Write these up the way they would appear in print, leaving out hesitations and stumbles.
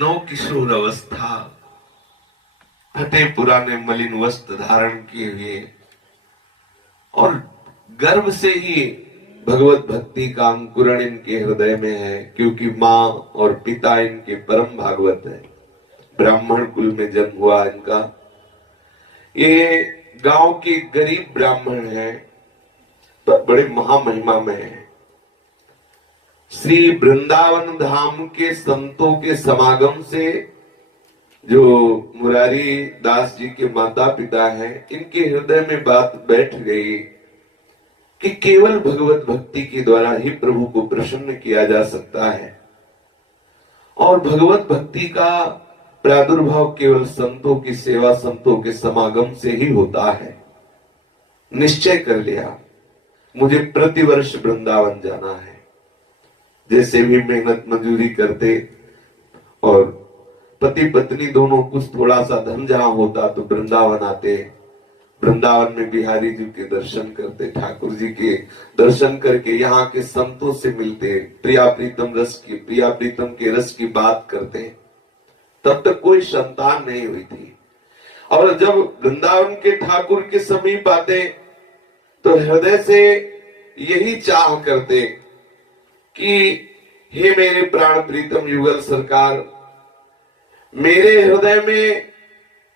नौ किशोर अवस्था, फटे पुराने मलिन वस्त्र धारण किए हुए और गर्भ से ही भगवत भक्ति का अंकुरण इनके हृदय में है, क्योंकि माँ और पिता इनके परम भागवत है। ब्राह्मण कुल में जन्म हुआ इनका। ये गांव के गरीब ब्राह्मण हैं, पर बड़े महामहिमा में है। श्री वृंदावन धाम के संतों के समागम से जो मुरारी दास जी के माता पिता हैं, इनके हृदय में बात बैठ गई कि केवल भगवत भक्ति के द्वारा ही प्रभु को प्रसन्न किया जा सकता है और भगवत भक्ति का प्रादुर्भाव केवल संतों की सेवा, संतों के समागम से ही होता है। निश्चय कर लिया, मुझे प्रतिवर्ष वृंदावन जाना है। जैसे भी मेहनत मजदूरी करते और पति पत्नी दोनों कुछ थोड़ा सा धन जहां होता तो वृंदावन आते। वृंदावन में बिहारी जी के दर्शन करते, ठाकुर जी के दर्शन करके यहाँ के संतों से मिलते, प्रिया प्रीतम के रस की बात करते। तब तक कोई संतान नहीं हुई थी और जब वृंदावन के ठाकुर के समीप आते तो हृदय से यही चाह करते कि हे मेरे प्राण प्रीतम युगल सरकार, मेरे हृदय में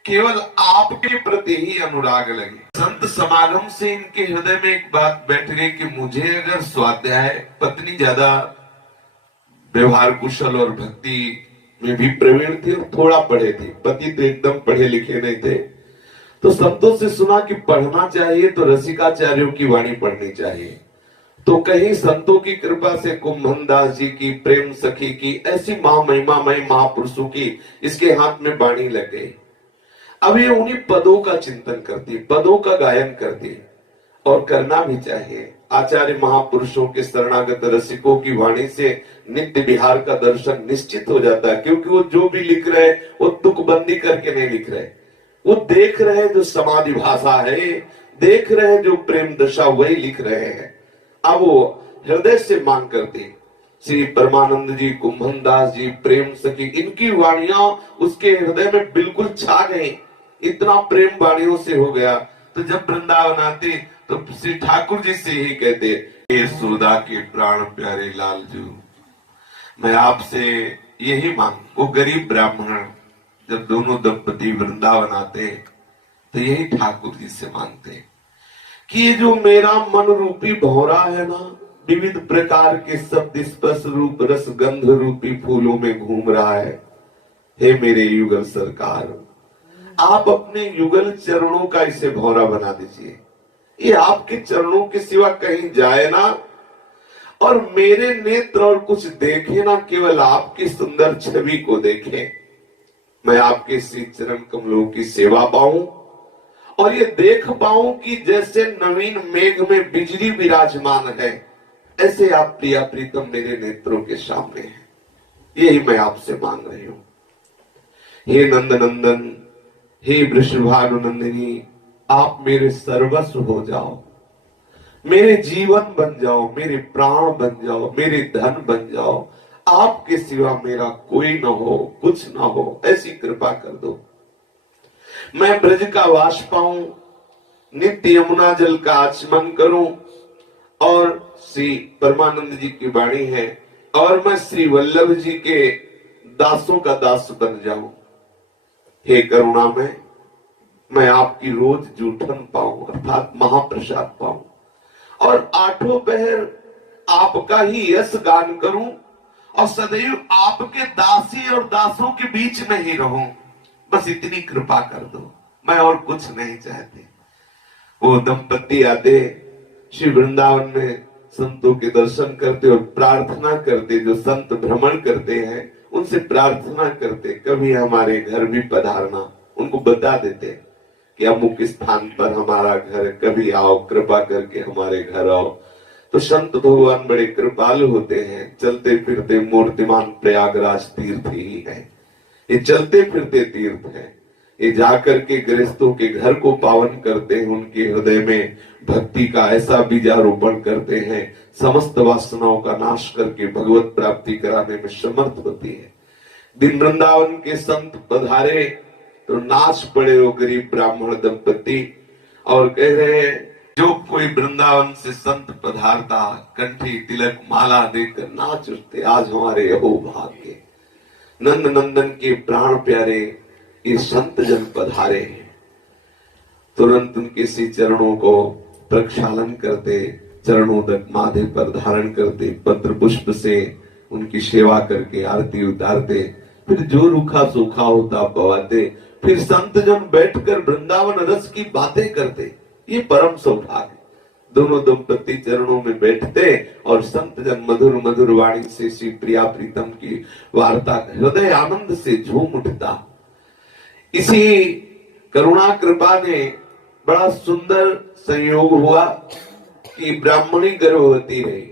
केवल आपके प्रति ही अनुराग लगे। संत समागम से इनके हृदय में एक बात बैठ गई कि मुझे अगर स्वाध्याय, पत्नी ज्यादा व्यवहार कुशल और भक्ति में भी प्रवीण थी और थोड़ा पढ़े थे, पति तो एकदम पढ़े लिखे नहीं थे, तो संतों से सुना कि पढ़ना चाहिए तो रसिकाचार्यों की वाणी पढ़नी चाहिए। तो कहीं संतों की कृपा से कुंभन दास जी की, प्रेम सखी की, ऐसी महामहिमामय महापुरुषों की इसके हाथ में वाणी लग गई। अब ये उन्हीं पदों का चिंतन करती, पदों का गायन करती और करना भी चाहिए। आचार्य महापुरुषों के शरणागत रसिकों की वाणी से नित्य विहार का दर्शन निश्चित हो जाता है, क्योंकि वो जो भी लिख रहे वो तुकबंदी करके नहीं लिख रहे, वो देख रहे जो समाधि भाषा है, देख रहे जो प्रेम दशा वही लिख रहे हैं। अब वो हृदय से मांग करती। श्री परमानंद जी, कुंभन दास जी, प्रेम सखी, इनकी वाणियां उसके हृदय में बिल्कुल छा गई, इतना प्रेम वाणियों से हो गया। तो जब वृंदावन आते तो श्री ठाकुर जी से ही कहते, हे सुधा के प्राण प्यारे लालजू, मैं आपसे यही मांग। वो गरीब ब्राह्मण जब दोनों दंपति वृंदावन आते तो यही ठाकुर जी से मांगते कि ये जो मेरा मन रूपी भौरा है ना, विविध प्रकार के शब्द स्पर्श रूप रस गंध रूपी फूलों में घूम रहा है, हे मेरे युगल सरकार, आप अपने युगल चरणों का इसे भौरा बना दीजिए। ये आपके चरणों के सिवा कहीं जाए ना और मेरे नेत्र और कुछ देखे ना, केवल आपकी सुंदर छवि को देखे। मैं आपके श्री चरण कमलों की सेवा पाऊं और ये देख पाऊं कि जैसे नवीन मेघ में बिजली विराजमान है, ऐसे आप प्रिया प्रीतम मेरे नेत्रों के सामने हैं। यही मैं आपसे मांग रही हूं। हे नंद नंदन, हे वृषभानुनंदिनी, आप मेरे सर्वस्व हो जाओ, मेरे जीवन बन जाओ, मेरे प्राण बन जाओ, मेरे धन बन जाओ। आपके सिवा मेरा कोई न हो, कुछ न हो, ऐसी कृपा कर दो। मैं ब्रज का वास पाऊं, नित्य यमुना जल का आचमन करूं और श्री परमानंद जी की वाणी है और मैं श्री वल्लभ जी के दासों का दास बन जाऊं। हे करुणा में मैं आपकी रोज जूठन पाऊं, अर्थात महाप्रसाद पाऊं और आठों पहर आपका ही यश गान करूं और सदैव आपके दासी और दासों के बीच में ही रहूं। बस इतनी कृपा कर दो, मैं और कुछ नहीं चाहती। वो दंपति आते श्री वृंदावन में, संतों के दर्शन करते और प्रार्थना करते। जो संत भ्रमण करते हैं उनसे प्रार्थना करते, कभी हमारे घर भी पधारना। उनको बता देते कि अमुक स्थान पर हमारा घर, कभी आओ, कृपा करके हमारे घर आओ। तो संत भगवान बड़े कृपालु होते हैं। चलते फिरते मूर्तिमान प्रयागराज तीर्थ ही है, ये चलते फिरते तीर्थ है। ये जाकर के गृहस्थों के घर को पावन करते हैं, उनके हृदय में भक्ति का ऐसा बीजारोपण करते हैं, समस्त वासनाओं का नाश करके भगवत प्राप्ति कराने में समर्थ होती है। दिन वृंदावन के संत पधारे तो नाच पड़े वो गरीब ब्राह्मण दंपति और कह रहे हैं, जो कोई वृंदावन से संत पधारता कंठी तिलक माला देकर नाच उठते, आज हमारे यहो भाग्य, नंद नंदन के प्राण प्यारे ये संत जन पधारे हैं। तुरंत उनके सी चरणों को प्रक्षालन करते, चरणों तक माथे पर धारण करते, पत्र पुष्प से उनकी सेवा करके आरती उतारते, फिर जो रूखा सूखा होता पवाते, फिर संत जन बैठकर वृंदावन रस की बातें करते। ये परम सौभाग्य। दोनों दंपति चरणों में बैठते और संत जन मधुर मधुर वाणी से श्री प्रिया प्रीतम की वार्ता, हृदय आनंद से झूम उठता। इसी करुणा कृपा ने बड़ा सुंदर संयोग हुआ कि ब्राह्मणी गर्भवती रही।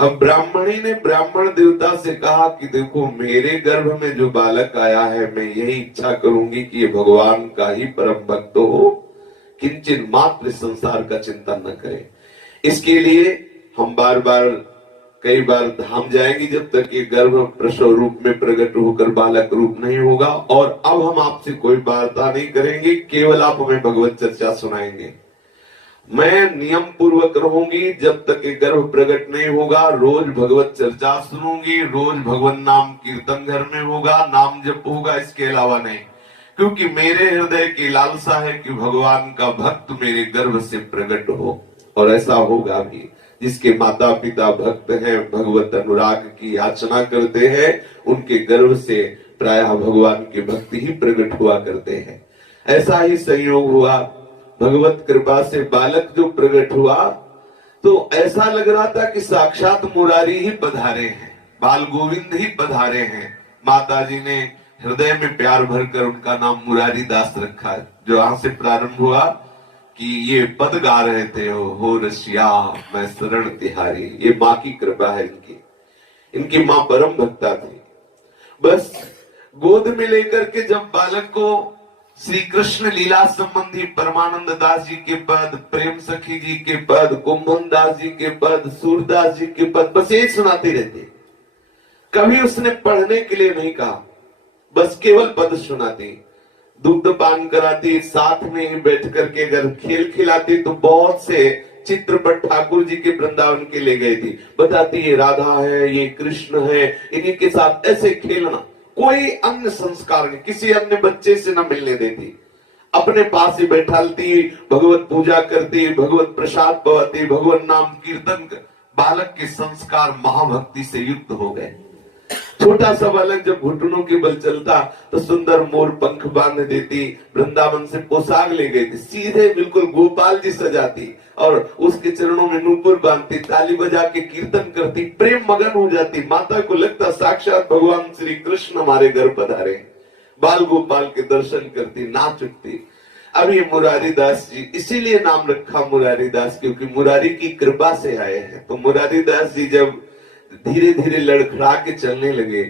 अब ब्राह्मणी ने ब्राह्मण देवता से कहा कि देखो, मेरे गर्भ में जो बालक आया है, मैं यही इच्छा करूंगी कि ये भगवान का ही परम भक्त हो, किंचन मात्र संसार का चिंतन न करे। इसके लिए हम बार बार कई बार धाम जाएंगे जब तक ये गर्भ प्रसव रूप में प्रकट होकर बालक रूप नहीं होगा। और अब हम आपसे कोई वार्ता नहीं करेंगे, केवल आप हमें भगवत चर्चा सुनाएंगे। मैं नियम पूर्वक रहूंगी जब तक ये गर्भ प्रकट नहीं होगा। रोज भगवत चर्चा सुनूंगी, रोज भगवान नाम कीर्तन घर में होगा, नाम जप होगा, इसके अलावा नहीं। क्योंकि मेरे हृदय की लालसा है कि भगवान का भक्त मेरे गर्भ से प्रकट हो, और ऐसा होगा भी। जिसके माता पिता भक्त हैं, भगवत अनुराग की याचना करते हैं, उनके गर्भ से प्रायः भगवान के भक्त ही प्रकट हुआ करते हैं। ऐसा ही संयोग हुआ। भगवत कृपा से बालक जो प्रकट हुआ तो ऐसा लग रहा था कि साक्षात मुरारी ही पधारे हैं, बाल गोविंद ही पधारे हैं। माताजी ने हृदय में प्यार भरकर उनका नाम मुरारी दास रखा, जो यहां से प्रारंभ हुआ कि ये पद गा रहे थे, हो रसिया मैं शरण तिहारी। ये माँ की कृपा है इनकी माँ परम भक्ता थी। बस गोद में लेकर के जब बालक को श्री कृष्ण लीला संबंधी परमानंद दास जी के पद, प्रेम सखी जी के पद, कुंभन दास जी के पद, सूरदास जी के पद, बस यही सुनाती रहती। कभी उसने पढ़ने के लिए नहीं कहा, बस केवल पद सुनाती, दुग्ध पान कराती, साथ में ही बैठ करके अगर खेल खिलाती तो बहुत से चित्रपट ठाकुर जी के वृंदावन के ले गई थी। बताती ये राधा है, ये कृष्ण है, इन्हीं के साथ ऐसे खेलना। कोई अन्य संस्कार नहीं, किसी अन्य बच्चे से न मिलने देती, अपने पास ही बैठालती, भगवत पूजा करती, भगवत प्रसाद पवाती, भगवत नाम कीर्तन कर। बालक के संस्कार महाभक्ति से युक्त हो गए। छोटा सा बालक जब घुटनों के बल चलता तो सुंदर मोर पंख बांध देती, वृंदावन से पोशाक ले गई थी, सीधे बिल्कुल गोपाल जी सजाती और उसके चरणों में नूपुर बांधती, ताली बजा के कीर्तन करती, प्रेम मगन हो जाती। माता को लगता साक्षात भगवान श्री कृष्ण हमारे घर पधारे। बाल गोपाल के दर्शन करती, नाच उठती। अब ये मुरारी दास जी, इसीलिए नाम रखा मुरारी दास, क्योंकि मुरारी की कृपा से आए हैं। तो मुरारी दास जी जब धीरे धीरे लड़खड़ा के चलने लगे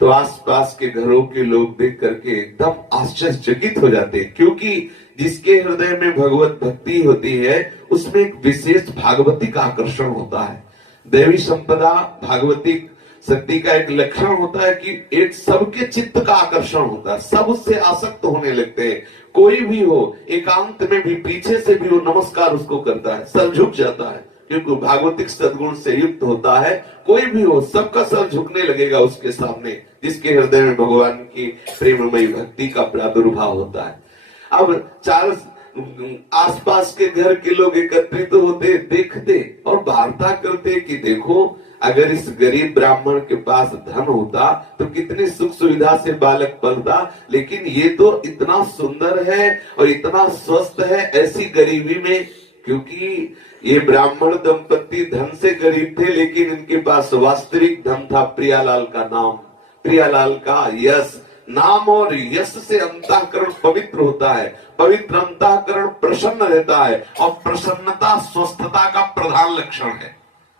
तो आसपास के घरों के लोग देख करके एकदम आश्चर्यचकित हो जाते, क्योंकि जिसके हृदय में भगवत भक्ति होती है उसमें एक विशेष भागवतिक आकर्षण होता है। देवी संपदा भागवतिक शक्ति का एक लक्षण होता है कि एक सबके चित्त का आकर्षण होता है, सब उससे आसक्त होने लगते हैं। कोई भी हो, एकांत में भी, पीछे से भी वो नमस्कार उसको करता है, सर झुक जाता है, क्योंकि भागवतिक सद्गुण से युक्त होता है। कोई भी हो, सबका सर झुकने लगेगा उसके सामने, जिसके हृदय में भगवान की प्रेममयी भक्ति का प्रादुर्भाव होता है। अब चार आसपास के घर के लोग एकत्रित तो होते, देखते और वार्ता करते कि देखो, अगर इस गरीब ब्राह्मण के पास धन होता तो कितनी सुख सुविधा से बालक पलता, लेकिन ये तो इतना सुंदर है और इतना स्वस्थ है ऐसी गरीबी में। क्योंकि ये ब्राह्मण दंपति धन से गरीब थे, लेकिन इनके पास वास्तविक धन था प्रियालाल का नाम, प्रियालाल का यश। नाम और यश से अंतःकरण पवित्र होता है, पवित्र अंतःकरण प्रसन्न रहता है, और प्रसन्नता स्वस्थता का प्रधान लक्षण है।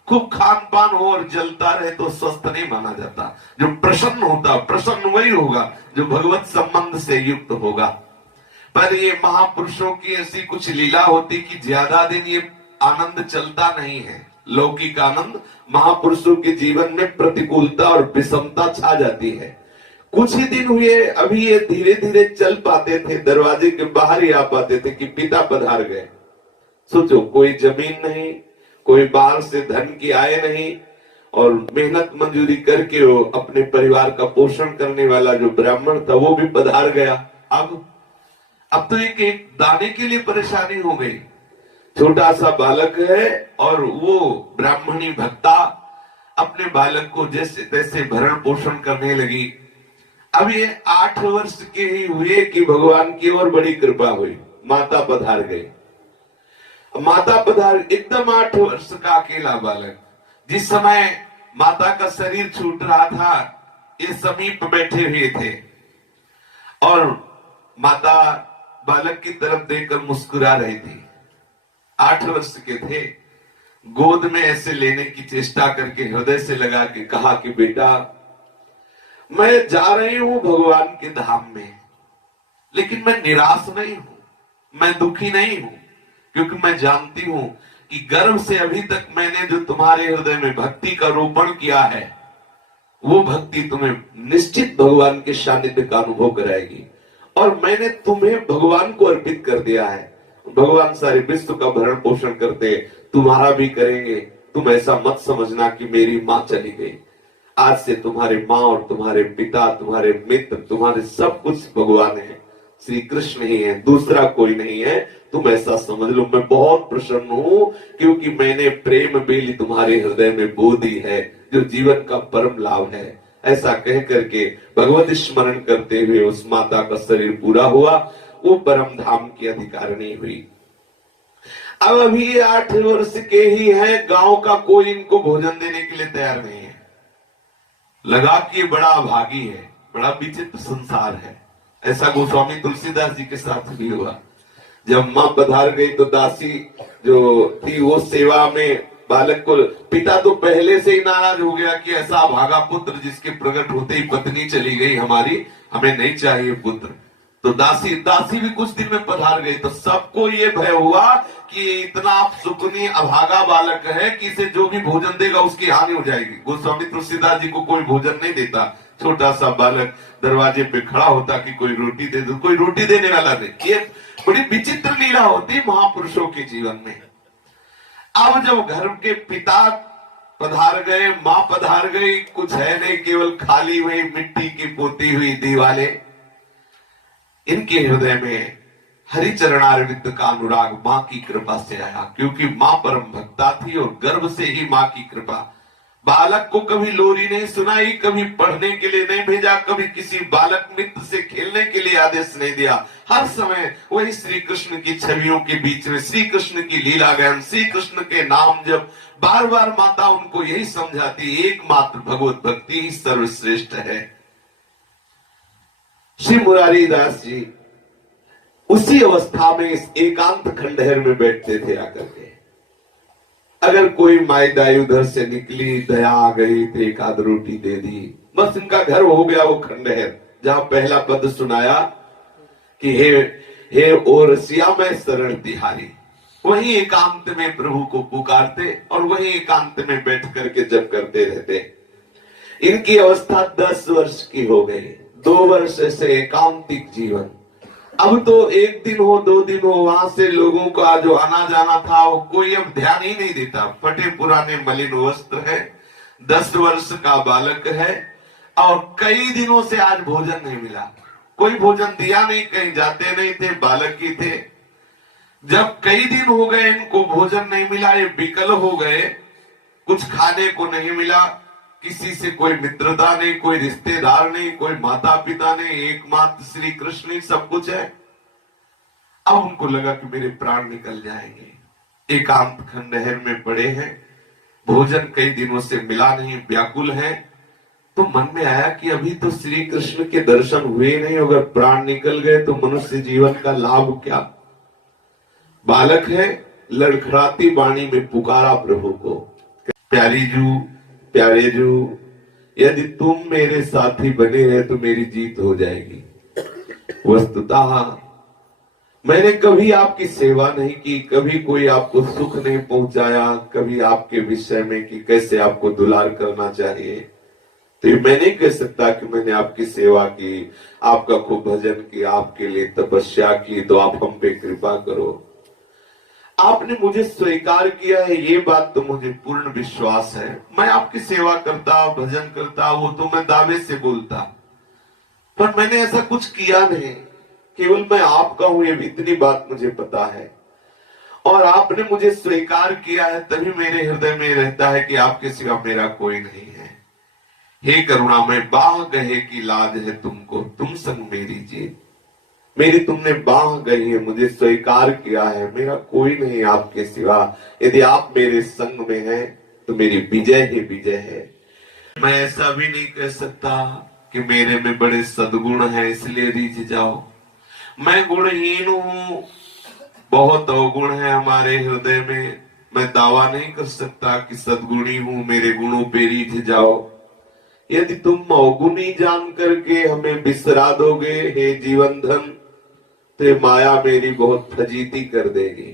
खूब खान पान हो और जलता रहे तो स्वस्थ नहीं माना जाता। जो प्रसन्न होता, प्रसन्न वही होगा जो भगवत संबंध से युक्त होगा। पर ये महापुरुषों की ऐसी कुछ लीला होती कि ज्यादा दिन ये आनंद चलता नहीं है। लौकिक आनंद, महापुरुषों के जीवन में प्रतिकूलता और विषमता छा जाती है। कुछ ही दिन हुए, अभी ये धीरे धीरे चल पाते थे, दरवाजे के बाहर ही आ पाते थे कि पिता पधार गए। सोचो, कोई जमीन नहीं, कोई बाहर से धन की आय नहीं, और मेहनत मजदूरी करके वो अपने परिवार का पोषण करने वाला जो ब्राह्मण था वो भी पधार गया। अब तो एक दाने के लिए परेशानी हो गई। छोटा सा बालक है और वो ब्राह्मणी भक्ता अपने बालक को जैसे तैसे भरण पोषण करने लगी। अब ये 8 वर्ष के ही हुए कि भगवान की और बड़ी कृपा हुई, माता पधार गई। माता पधार, एकदम 8 वर्ष का अकेला बालक। जिस समय माता का शरीर छूट रहा था, ये समीप बैठे हुए थे और माता बालक की तरफ देखकर मुस्कुरा रही थी। 8 वर्ष के थे। गोद में ऐसे लेने की चेष्टा करके हृदय से लगा के कहा कि बेटा, मैं जा रही हूं भगवान के धाम में, लेकिन मैं निराश नहीं हूं, मैं दुखी नहीं हूं, क्योंकि मैं जानती हूं कि गर्भ से अभी तक मैंने जो तुम्हारे हृदय में भक्ति का रोपण किया है, वो भक्ति तुम्हें निश्चित भगवान के सानिध्य का अनुभव कराएगी। और मैंने तुम्हें भगवान को अर्पित कर दिया है। भगवान सारे विश्व का भरण पोषण करते, तुम्हारा भी करेंगे। तुम ऐसा मत समझना कि मेरी माँ चली गई। आज से तुम्हारे माँ और तुम्हारे पिता, तुम्हारे मित्र, तुम्हारे सब कुछ भगवान है, श्री कृष्ण ही है, दूसरा कोई नहीं है। तुम ऐसा समझ लो। मैं बहुत प्रसन्न हूं क्योंकि मैंने प्रेम बेली तुम्हारे हृदय में बो दी है, जो जीवन का परम लाभ है। ऐसा कह करके भगवत स्मरण करते हुए उस माता का शरीर पूरा हुआ, वो परम धाम की अधिकारिणी हुई। अब अभी ये 8 वर्ष के ही हैं, गांव का कोई इनको भोजन देने के लिए तैयार नहीं है। लगा कि ये बड़ा अभागी है, बड़ा विचित्र संसार है। ऐसा गोस्वामी तुलसीदास जी के साथ भी हुआ। जब मां पधार गई तो दासी जो थी वो सेवा में बालक को, पिता तो पहले से ही नाराज हो गया कि ऐसा भागा पुत्र जिसके प्रकट होते ही पत्नी चली गई हमारी, हमें नहीं चाहिए पुत्र। तो दासी भी कुछ दिन में पधार गई। तो सबको ये भय हुआ कि इतना सुकुनी अभागा बालक है कि इसे जो भी भोजन देगा उसकी हानि हो जाएगी। गोस्वामी तुलसीदास जी को कोई भोजन नहीं देता। छोटा सा बालक दरवाजे पे खड़ा होता कि कोई रोटी दे दो, कोई रोटी देने वाला नहीं। ये बड़ी विचित्र लीला होती महापुरुषों के जीवन में। अब जब घर के पिता पधार गए, मां पधार गई, कुछ है नहीं, केवल खाली हुई मिट्टी की पोती हुई दीवाले, इनके हृदय में हरिचरणारविंद का अनुराग मां की कृपा से आया, क्योंकि मां परम भक्ता थी और गर्भ से ही मां की कृपा। बालक को कभी लोरी नहीं सुनाई, कभी पढ़ने के लिए नहीं भेजा, कभी किसी बालक मित्र से खेलने के लिए आदेश नहीं दिया। हर समय वही श्री कृष्ण की छवियों के बीच में श्री कृष्ण की लीला गायन, श्री कृष्ण के नाम जब बार बार माता उनको यही समझाती, एकमात्र भगवत भक्ति ही सर्वश्रेष्ठ है। श्री मुरारी दास जी उसी अवस्था में इस एकांत खंडहर में बैठते थे आकर के। अगर कोई माई दाई उधर से निकली, दया आ गई तो एक आध रोटी दे दी, बस इनका घर हो गया वो खंडहर जहां पहला पद सुनाया कि हे ओ रसिया मैं शरण तिहारी। वही एकांत में प्रभु को पुकारते और वही एकांत में बैठ करके जप करते रहते। इनकी अवस्था 10 वर्ष की हो गई। 2 वर्ष से एकांतिक जीवन। अब तो 1 दिन हो 2 दिन हो, वहां से लोगों का जो आना जाना था वो कोई अब ध्यान ही नहीं देता। फटे पुराने मलिन वस्त्र है, 10 वर्ष का बालक है और कई दिनों से आज भोजन नहीं मिला। कोई भोजन दिया नहीं, कहीं जाते नहीं थे, बालक ही थे। जब कई दिन हो गए इनको भोजन नहीं मिला, ये विकल हो गए, कुछ खाने को नहीं मिला, किसी से कोई मित्रता नहीं, कोई रिश्तेदार नहीं, कोई माता पिता नहीं, एकमात्र श्री कृष्ण ही सब कुछ है। अब उनको लगा कि मेरे प्राण निकल जाएंगे। एकांत खंडहर में पड़े हैं, भोजन कई दिनों से मिला नहीं, व्याकुल है। तो मन में आया कि अभी तो श्री कृष्ण के दर्शन हुए नहीं, अगर प्राण निकल गए तो मनुष्य जीवन का लाभ क्या। बालक है, लड़खड़ाती वाणी में पुकारा प्रभु को, प्यारी जू प्यारे जू, यदि तुम मेरे साथी बने रहे तो मेरी जीत हो जाएगी। वस्तुतः मैंने कभी आपकी सेवा नहीं की, कभी कोई आपको सुख नहीं पहुंचाया, कभी आपके विषय में कि कैसे आपको दुलार करना चाहिए, तो ये मैं नहीं कह सकता कि मैंने आपकी सेवा की, आपका खूब भजन किया, आपके लिए तपस्या की, तो आप हम पे कृपा करो। आपने मुझे स्वीकार किया है, ये बात तो मुझे पूर्ण विश्वास है। मैं आपकी सेवा करता, भजन करता, वो तो मैं दावे से बोलता, पर मैंने ऐसा कुछ किया नहीं। केवल मैं आपका हूं, ये इतनी बात मुझे पता है। और आपने मुझे स्वीकार किया है, तभी मेरे हृदय में रहता है कि आपके सिवा मेरा कोई नहीं है। हे करुणामय, बाह गहे की लाज है तुमको, तुम संग मेरी जीत। मेरी तुमने बाह गई है, मुझे स्वीकार किया है, मेरा कोई नहीं आपके सिवा। यदि आप मेरे संग में हैं तो मेरी विजय ही विजय है। मैं ऐसा भी नहीं कह सकता कि मेरे में बड़े सद्गुण हैं इसलिए रीझ जाओ। मैं गुणहीन हूं, बहुत अवगुण है हमारे हृदय में। मैं दावा नहीं कर सकता कि सद्गुणी हूं, मेरे गुणों पे रीझ जाओ। यदि तुम अवगुणी जान करके हमें बिसरा दोगे हे जीवन धन, तो ये माया मेरी बहुत फजीती कर देगी।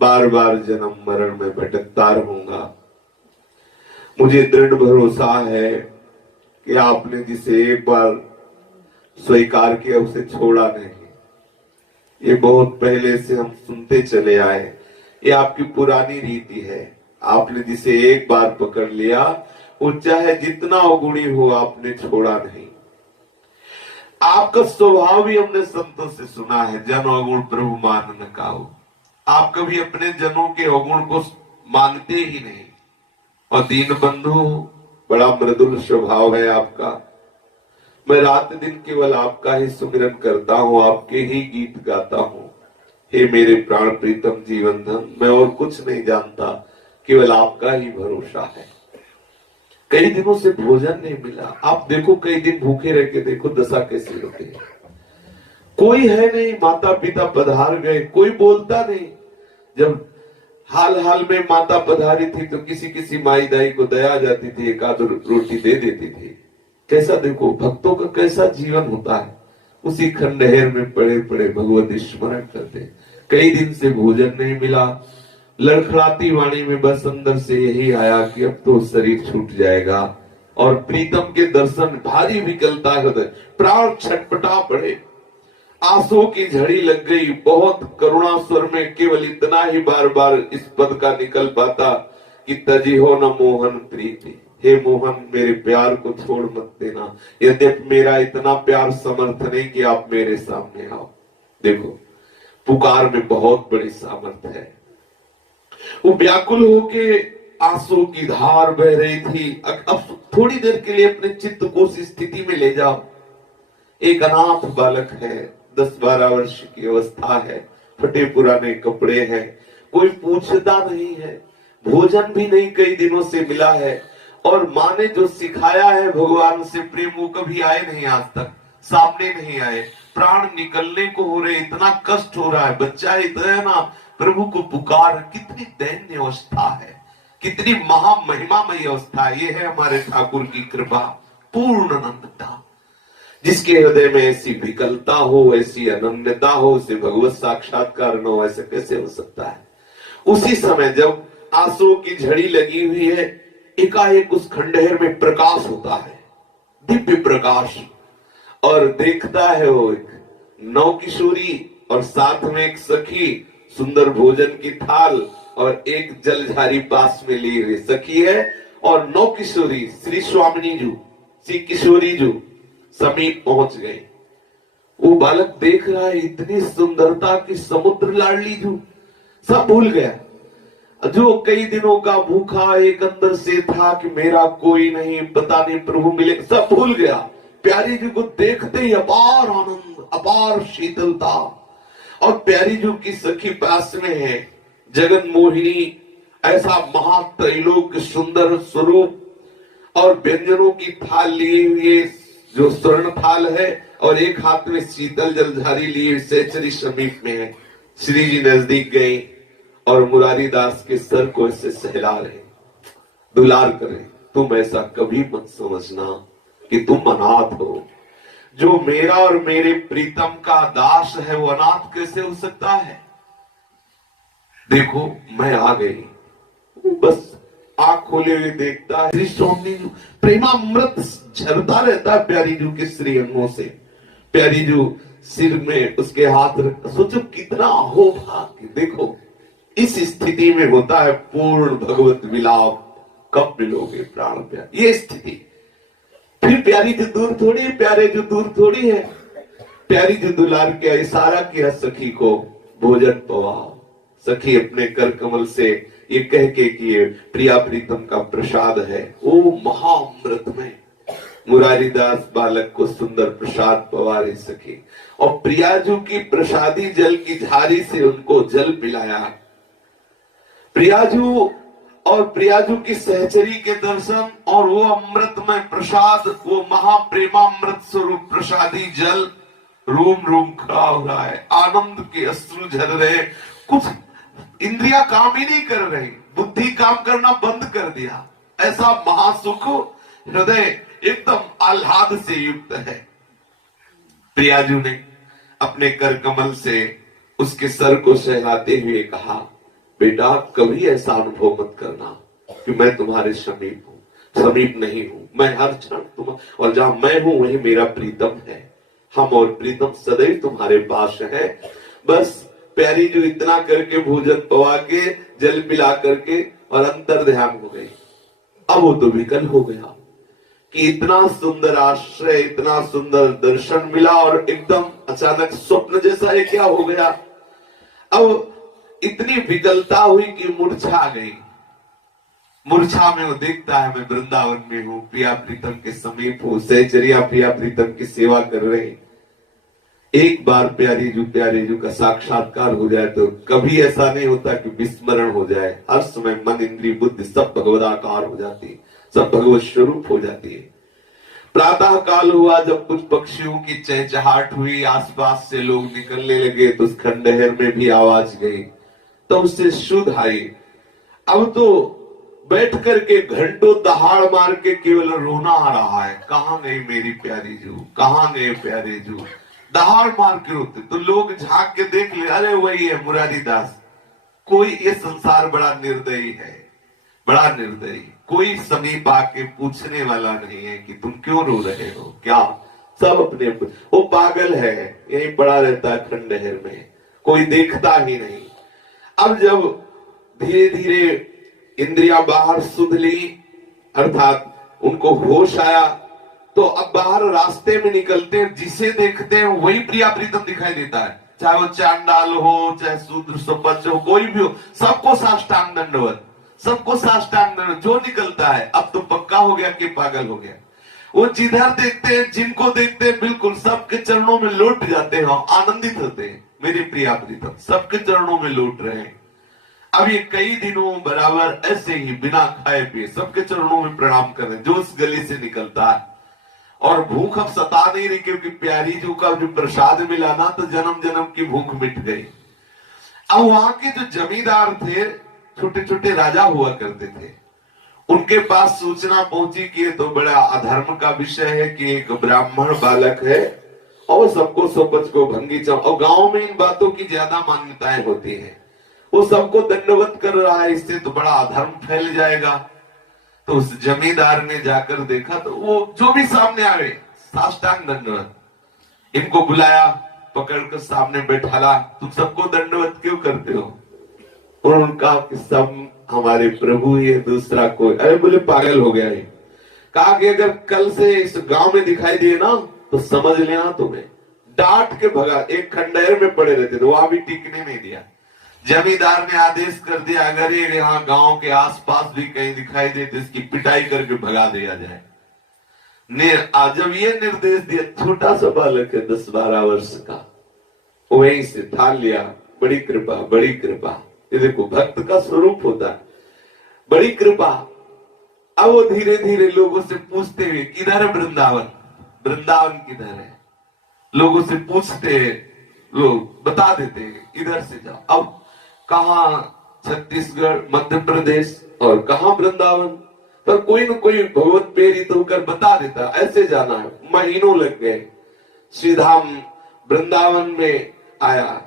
बार बार जन्म मरण में भटकता रहूंगा। मुझे दृढ़ भरोसा है कि आपने जिसे एक बार स्वीकार किया उसे छोड़ा नहीं। ये बहुत पहले से हम सुनते चले आए, ये आपकी पुरानी रीति है। आपने जिसे एक बार पकड़ लिया, वो चाहे जितना अवगुणी हो, आपने छोड़ा नहीं। आपका स्वभाव भी हमने संतों से सुना है, जन अवगुण प्रभु मान न काऊ। आप कभी अपने जनों के अवगुण को मानते ही नहीं। और दीन बंधु, बड़ा मृदुल स्वभाव है आपका। मैं रात दिन केवल आपका ही सुमिरन करता हूँ, आपके ही गीत गाता हूँ। हे मेरे प्राण प्रीतम जीवन धन, मैं और कुछ नहीं जानता, केवल आपका ही भरोसा है। कई दिनों से भोजन नहीं मिला, आप देखो कई दिन भूखे रह के देखो दशा कैसी होती है। कोई है नहीं, माता पिता पधार गए, कोई बोलता नहीं। जब हाल हाल में माता पधारी थी तो किसी किसी माई दाई को दया आ जाती थी, एक आध रोटी दे देती थी। कैसा देखो भक्तों का कैसा जीवन होता है, उसी खंडहर में पड़े पड़े भगवत स्मरण करते। कई दिन से भोजन नहीं मिला, लड़खड़ाती वाणी में बस अंदर से यही आया कि अब तो शरीर छूट जाएगा। और प्रीतम के दर्शन भारी विकलता हृदय, प्राण छटपटा पड़े, आंसुओं की झड़ी लग गई। बहुत करुणा स्वर में केवल इतना ही बार बार इस पद का निकल पाता कि तजी हो न मोहन प्रीति। हे मोहन, मेरे प्यार को छोड़ मत देना, यद्यपि मेरा इतना प्यार समर्थ नहीं कि आप मेरे सामने आओ। देखो पुकार में बहुत बड़ी सामर्थ है। वो व्याकुल होके आंसू की धार बह रही थी। अब थोड़ी देर के लिए अपने चित्त को उस स्थिति में ले जाओ। एक अनाथ बालक है, 10-12 वर्ष की अवस्था है, फटे पुराने कपड़े हैं, कोई पूछता नहीं है, भोजन भी नहीं कई दिनों से मिला है। और माँ ने जो सिखाया है भगवान से प्रेम, वो कभी आए नहीं, आज तक सामने नहीं आए। प्राण निकलने को हो रहे, इतना कष्ट हो रहा है, बच्चा इतना ना प्रभु को पुकार। कितनी दैन्य अवस्था है, कितनी महामहिमामयी अवस्था है। ये है हमारे ठाकुर की कृपा, पूर्ण अनंतता। जिसके हृदय में ऐसी विकलता हो, ऐसी अनन्यता हो, उसे भगवत साक्षात्कार न हो, ऐसे कैसे हो सकता है। उसी समय जब आंसुओं की झड़ी लगी हुई है, एकाएक उस खंडहर में प्रकाश होता है, दिव्य प्रकाश। और देखता है वो एक नौ किशोरी और साथ में एक सखी, सुंदर भोजन की थाल और एक जलझारी पास में ली हुई सखी है, और 9 किशोरी श्री स्वामिनी जू, श्री किशोरी जू समीप पहुंच गई। वो बालक देख रहा है इतनी सुंदरता की समुद्र लाडली जू, सब भूल गया। जो कई दिनों का भूखा एक अंदर से था कि मेरा कोई नहीं, पता नहीं प्रभु मिले, सब भूल गया। प्यारी जी को देखते ही अपार आनंद, अपार शीतलता। और प्यारी जी की सखी पास में है, जगन मोहिनी, ऐसा महात्रैलोक सुंदर स्वरूप, और व्यंजनों की थाल लिए हुए जो स्वर्ण थाल है, और एक हाथ में शीतल जलधारी लिए सेचरी समीप में है। श्री जी नजदीक गई और मुरारी दास के सर को ऐसे सहला रहे, दुलार करे। तुम ऐसा कभी मत समझना कि तुम अनाथ हो। जो मेरा और मेरे प्रीतम का दास है वो अनाथ कैसे हो सकता है। देखो मैं आ गई, बस आंख खोले हुए देखता है, श्री स्वामी प्रेमामृत झरता रहता है प्यारी जू के श्री अंगों से। प्यारी जू सिर में उसके हाथ रख, सोचो कितना हो भाग्य। देखो इस स्थिति में होता है पूर्ण भगवत विलाप, कब मिलोगे प्राण प्यार, ये स्थिति। फिर प्यारी जो दूर थोड़ी है, प्यारे जो दूर थोड़ी है, प्यारी जो दुलार किया, इशारा किया सखी को भोजन पवाओ। सखी अपने कर कमल से ये कह के कि ये प्रिया प्रीतम का प्रसाद है, ओ महाअमृत में मुरारीदास बालक को सुंदर प्रसाद पवारी सखी। और प्रियाजू की प्रसादी जल की झारी से उनको जल पिलाया। प्रियाजू और प्रियाजू की सहचरी के दर्शन और वो अमृतमय प्रसाद, वो महाप्रेमामृत स्वरूप प्रसादी जल रूम रूम खड़ा हो रहा है। आनंद के अश्रु झर रहे, कुछ इंद्रिया काम ही नहीं कर रही, बुद्धि काम करना बंद कर दिया। ऐसा महासुख, हृदय एकदम आह्लाद से युक्त है। प्रियाजू ने अपने कर कमल से उसके सर को सहलाते हुए कहा, बेटा कभी ऐसा अनुभव मत करना कि मैं तुम्हारे समीप हूं, समीप नहीं हूं। मैं हर क्षण तुम, और जहां मैं हूं वही मेरा प्रीतम है। हम और प्रीतम सदैव तुम्हारे पास है। बस प्यारी जो इतना करके भोजन पवा के जल पिला करके और अंतर ध्यान हो गई। अब वो तो विकल हो गया कि इतना सुंदर आश्रय, इतना सुंदर दर्शन मिला और एकदम अचानक स्वप्न जैसा ये क्या हो गया। अब इतनी विकलता हुई कि मूर्छा आ गई। मूर्छा में वो देखता है मैं वृंदावन में हूँ, प्रिया प्रीतम के समीप हूँ, सहचरिया प्रिया प्रीतम की सेवा कर रही। एक बार प्यारी जू का साक्षात्कार हो जाए तो कभी ऐसा नहीं होता कि विस्मरण हो जाए। हर समय मन इंद्रिय बुद्धि सब भगवदाकार हो जाती है, सब भगवत स्वरूप हो जाती है। प्रातः काल हुआ, जब कुछ पक्षियों की चहचहाट हुई, आसपास से लोग निकलने लगे तो उस खंडहर में भी आवाज गई, तो उससे शुद्ध आई। अब तो बैठ करके घंटों दहाड़ मार के केवल रोना आ रहा है, कहां गई मेरी प्यारी जू, कहां गए प्यारे जू। दहाड़ मार के रोते तो लोग झांक के देख ले, अरे वही है मुरारीदास। कोई ये संसार बड़ा निर्दयी है, बड़ा निर्दयी। कोई समीप आके पूछने वाला नहीं है कि तुम क्यों रो रहे हो, क्या। सब अपने, वो पागल है, यहीं पड़ा रहता है खंडहर में, कोई देखता ही नहीं। अब जब धीरे धीरे इंद्रियां बाहर सुध ली, अर्थात उनको होश आया, तो अब बाहर रास्ते में निकलते हैं, जिसे देखते हैं वही प्रिया प्रीतम दिखाई देता है। चाहे वो चांडाल हो, चाहे शूद्र सपच हो, कोई भी हो, सबको साष्टांग दंडवत, सबको साष्टांग दंडवत। जो निकलता है अब तो पक्का हो गया कि पागल हो गया। वो जिधर देखते हैं, जिनको देखते हैं, बिल्कुल सबके चरणों में लौट जाते हैं, आनंदित होते हैं। मेरे प्रिया प्रीतम सबके चरणों में लौट रहे हैं। अब ये कई दिनों बराबर ऐसे ही बिना खाए पिए सबके चरणों में प्रणाम कर रहे हैं, जो उस गली से निकलता है। और भूख अब सता नहीं रही, क्योंकि प्यारी जू का जो प्रसाद मिला ना, तो जन्म जन्म की भूख मिट गई। अब वहां के जो जमींदार थे, छोटे छोटे राजा हुआ करते थे, उनके पास सूचना पहुंची कि ये तो बड़ा अधर्म का विषय है कि एक ब्राह्मण बालक है और सबको सपच को भंगी चाव, और गांव में इन बातों की ज्यादा मान्यताएं होती है। वो सबको दंडवत कर रहा है, इससे तो बड़ा अधर्म फैल जाएगा। तो उस जमींदार ने जाकर देखा तो वो जो भी सामने आवे साष्टांग दंडवत। इनको बुलाया, पकड़कर सामने बैठाला, तुम सबको दंडवत क्यों करते हो। उन्होंने कहा कि सब हमारे प्रभु ही है, दूसरा कोई। अरे बोले पागल हो गया है। कहा कि अगर कल से इस गांव में दिखाई दिए ना तो समझ लेना तुम्हें। डांट के भगा, एक खंडहर में पड़े रहते थे, वहां भी टिकने नहीं दिया। जमींदार ने आदेश कर दिया, अगर ये यहाँ गांव के आसपास भी कहीं दिखाई दे तो इसकी पिटाई करके भगा दिया जाए। जब ये निर्देश दिया, छोटा सा बालक है 10-12 वर्ष का, वहीं से ठान लिया, बड़ी कृपा, बड़ी कृपा। ये देखो भक्त का स्वरूप होता है, बड़ी कृपा। अब वो धीरे धीरे लोगों से पूछते हुए, किधर है वृंदावन, वृंदावन किधर है। लोगों से पूछते, लोग बता देते इधर से जाओ। अब कहा छत्तीसगढ़, मध्य प्रदेश और कहा वृंदावन, पर कोई न कोई भगवत प्रेरित होकर बता देता ऐसे जाना है। महीनों लग गए, श्रीधाम वृंदावन में आया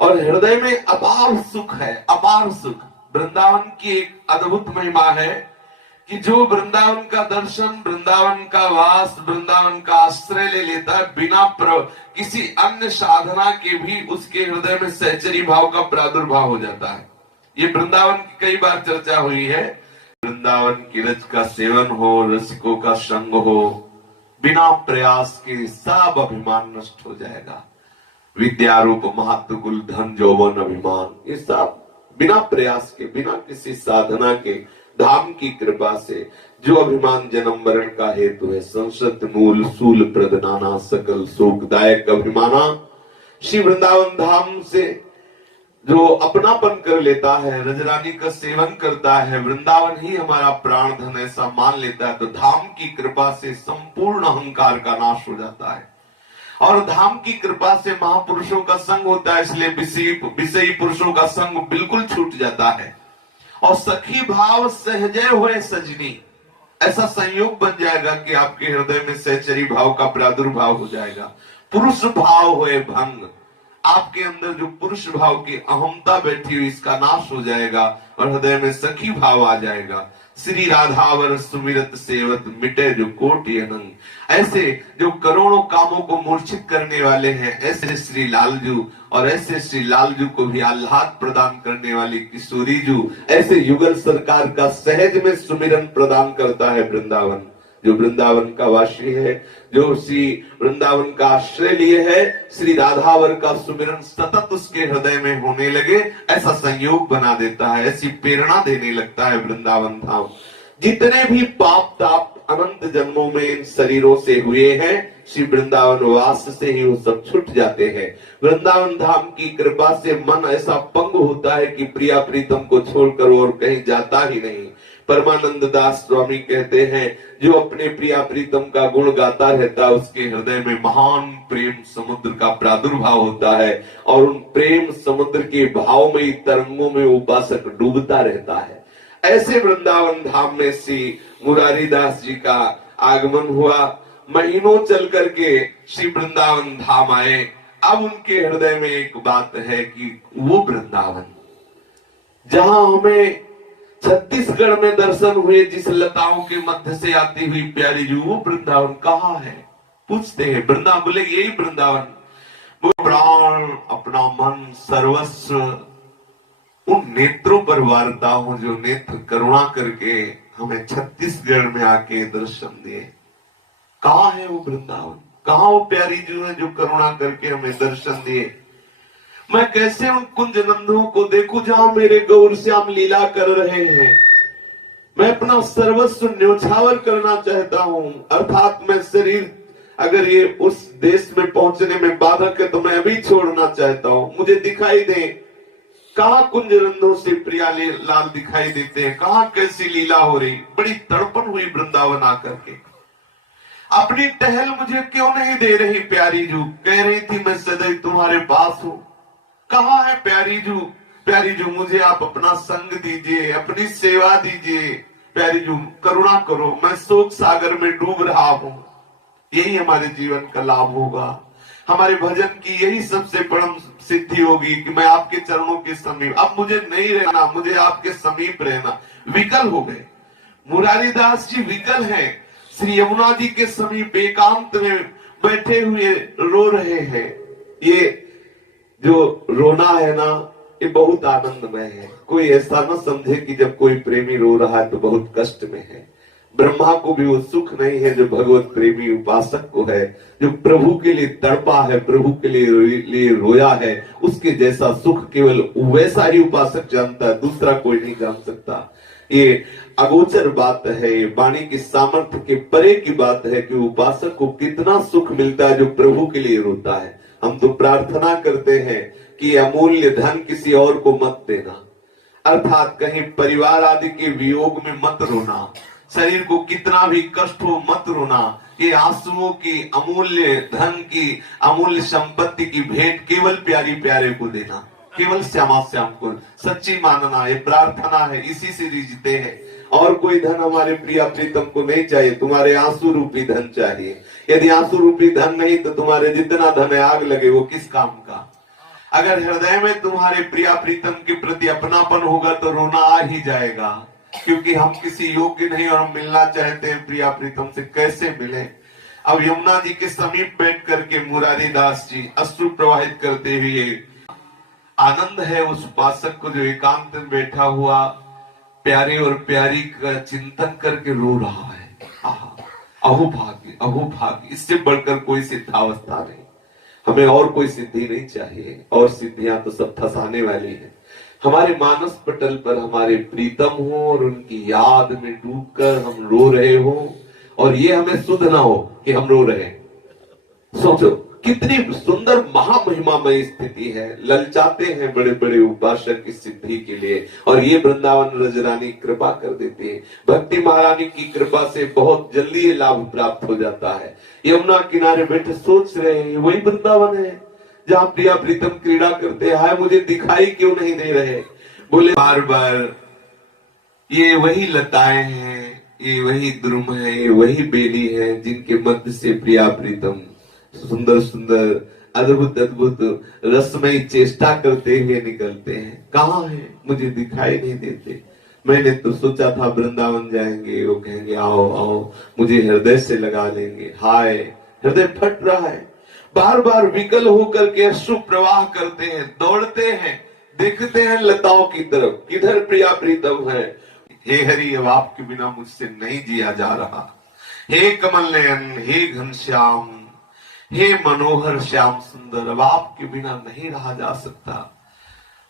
और हृदय में अपार सुख है, अपार सुख। वृंदावन की एक अद्भुत महिमा है कि जो वृंदावन का दर्शन, वृंदावन का वास, वृंदावन का आश्रय ले लेता है, बिना किसी अन्य साधना के भी उसके हृदय में सहचरी भाव का प्रादुर्भाव हो जाता है। ये वृंदावन की कई बार चर्चा हुई है। वृंदावन की रज का सेवन हो, रसिकों का संग हो, बिना प्रयास के सब अभिमान नष्ट हो जाएगा। विद्या रूप महत्व कुल धन यौवन अभिमान, ये सब बिना प्रयास के, बिना किसी साधना के, धाम की कृपा से जो अभिमान जन्म मरण का हेतु है, संसत मूल सूल प्रद नाना सकल शोकदायक अभिमाना, श्री वृंदावन धाम से जो अपनापन कर लेता है, रजरानी का सेवन करता है, वृंदावन ही हमारा प्राण धन ऐसा मान लेता है, तो धाम की कृपा से संपूर्ण अहंकार का नाश हो जाता है। और धाम की कृपा से महापुरुषों का संग होता है, इसलिए विषयी पुरुषों का संग बिल्कुल छूट जाता है। और सखी भाव सहजय हुए सजनी, ऐसा संयोग बन जाएगा कि आपके हृदय में सहचरी भाव का प्रादुर्भाव हो जाएगा। पुरुष भाव हुए भंग, आपके अंदर जो पुरुष भाव की अहमता बैठी हुई, इसका नाश हो जाएगा और हृदय में सखी भाव आ जाएगा। श्री राधावर सुमिरत सेवत मिटे जो कोटि अनंग, ऐसे जो करोड़ों कामों को मूर्छित करने वाले हैं, ऐसे श्री लालजू, और ऐसे श्री लालजू को भी आह्लाद प्रदान करने वाली किशोरी जू, ऐसे युगल सरकार का सहज में सुमिरन प्रदान करता है वृंदावन। जो वृंदावन का वासी है, जो श्री वृंदावन का आश्रय लिए है, श्री राधावर का सुमिरन सतत उसके हृदय में होने लगे, ऐसा संयोग बना देता है, ऐसी प्रेरणा देने लगता है वृंदावन धाम। जितने भी पाप ताप अनंत जन्मों में इन शरीरों से हुए हैं, श्री वृंदावन वास से ही वो सब छूट जाते हैं। वृंदावन धाम की कृपा से मन ऐसा पंग होता है कि प्रिया प्रीतम को छोड़कर और कहीं जाता ही नहीं। परमानंद दास स्वामी कहते हैं, जो अपने प्रिया प्रीतम का गुण गाता रहता है, उसके हृदय में महान प्रेम समुद्र का प्रादुर्भाव होता है, और उन प्रेम समुद्र के भावमयी तरंगों में उपासक डूबता रहता है। ऐसे वृंदावन धाम में श्री मुरारी दास जी का आगमन हुआ। महीनों चल करके श्री वृंदावन धाम आए। अब उनके हृदय में एक बात है कि वो वृंदावन जहां हमें छत्तीसगढ़ में दर्शन हुए, जिस लताओं के मध्य से आती हुई प्यारी जू, वो वृंदावन कहाँ है? पूछते हैं। वृंदावन बोले यही वृंदावन। वो प्राण अपना मन सर्वस्व उन नेत्रों पर वारता हूं जो नेत्र करुणा करके हमें छत्तीसगढ़ में आके दर्शन दिए। कहाँ है वो वृंदावन? कहाँ वो प्यारी जू है जो करुणा करके हमें दर्शन दिए? मैं कैसे उन कुंज नंदों को देखूं जहां मेरे गौर श्याम लीला कर रहे हैं। मैं अपना सर्वस्व न्योछावर करना चाहता हूं, अर्थात मैं शरीर अगर ये उस देश में पहुंचने में बाधक है तो मैं अभी छोड़ना चाहता हूं। मुझे दिखाई दे कहां कुंज नंदों से प्रिया लाल दिखाई देते हैं, कहां कैसी लीला हो रही। बड़ी तड़पन हुई वृंदावन आकर के। अपनी टहल मुझे क्यों नहीं दे रही प्यारी जू? कह रही थी मैं सदैव तुम्हारे पास हूं। कहाँ है प्यारी जू? प्यारी जू मुझे आप अपना संग दीजिए, अपनी सेवा दीजिए। प्यारी जू करुणा करो, मैं शोक सागर में डूब रहा हूं। यही हमारे जीवन का लाभ होगा। हमारे भजन की यही सबसे परम सिद्धि होगी कि मैं आपके चरणों के समीप, अब मुझे नहीं रहना, मुझे आपके समीप रहना। विकल हो गए मुरारी दास जी, विकल है। श्री यमुना जी के समीप एकांत में बैठे हुए रो रहे हैं। ये जो रोना है ना, ये बहुत आनंदमय है। कोई ऐसा न समझे कि जब कोई प्रेमी रो रहा है तो बहुत कष्ट में है। ब्रह्मा को भी वो सुख नहीं है जो भगवत प्रेमी उपासक को है, जो प्रभु के लिए तड़पा है, प्रभु के लिए रोया है। उसके जैसा सुख केवल वैसा ही उपासक जानता है, दूसरा कोई नहीं जान सकता। ये अगोचर बात है, ये वाणी की सामर्थ्य के परे की बात है कि उपासक को कितना सुख मिलता है जो प्रभु के लिए रोता है। हम तो प्रार्थना करते हैं कि अमूल्य धन किसी और को मत देना, अर्थात कहीं परिवार आदि के वियोग में मत रोना, शरीर को कितना भी कष्ट हो मत रोना। ये आंसुओं की, अमूल्य धन की, अमूल्य संपत्ति की भेंट केवल प्यारी प्यारे को देना, केवल श्यामा श्याम को सच्ची मानना, ये प्रार्थना है, इसी से रिझते हैं। और कोई धन हमारे प्रिया प्रीतम को नहीं चाहिए, तुम्हारे आंसू रूपी धन चाहिए। यदि आंसू रूपी धन नहीं तो तुम्हारे जितना धन है आग लगे वो किस काम का। अगर हृदय में तुम्हारे प्रिया प्रीतम के प्रति अपनापन होगा तो रोना आ ही जाएगा, क्योंकि हम किसी योग्य नहीं और हम मिलना चाहते हैं प्रिया प्रीतम से, कैसे मिले। अब यमुना जी के समीप बैठ करके मुरारी दास जी अश्रु प्रवाहित करते हुए, आनंद है उस उपासक को जो एकांत में बैठा हुआ प्यारे और प्यारी का चिंतन करके रो रहा है। अहो भाग्य, अहो भाग्य, इससे बढ़कर कोई सिद्धावस्था नहीं। हमें और कोई सिद्धि नहीं चाहिए, और सिद्धियां तो सब फंसाने वाली हैं। हमारे मानस पटल पर हमारे प्रीतम हो और उनकी याद में डूबकर हम रो रहे हो, और ये हमें सुध ना हो कि हम रो रहे हैं। सोचो कितनी सुंदर महामहिमामय स्थिति है। ललचाते हैं बड़े बड़े उपासक की सिद्धि के लिए, और ये वृंदावन रजरानी कृपा कर देती है। भक्ति महारानी की कृपा से बहुत जल्दी ये लाभ प्राप्त हो जाता है। यमुना किनारे बैठे सोच रहे हैं वही वृंदावन है जहाँ प्रिया प्रीतम क्रीड़ा करते हैं, मुझे दिखाई क्यों नहीं दे रहे। बोले बार बार ये वही लताएं हैं, ये वही द्रुम है, ये वही बेली है जिनके मध्य से प्रिया प्रीतम सुंदर सुंदर अद्भुत अद्भुत रसमयी चेष्टा करते हुए निकलते हैं। कहाँ है, मुझे दिखाई नहीं देते। मैंने तो सोचा था वृंदावन जाएंगे, वो कहेंगे आओ आओ, मुझे हृदय से लगा लेंगे। हाय, हृदय फट रहा है। बार बार विकल होकर के अश्रु प्रवाह करते हैं, दौड़ते हैं, देखते हैं लताओं की तरफ, किधर प्रिया प्रीतम है। हे हरि, अब आपके बिना मुझसे नहीं जिया जा रहा। हे कमल नयन, हे घनश्याम, हे मनोहर श्याम सुंदर, अब आपके बिना नहीं रहा जा सकता।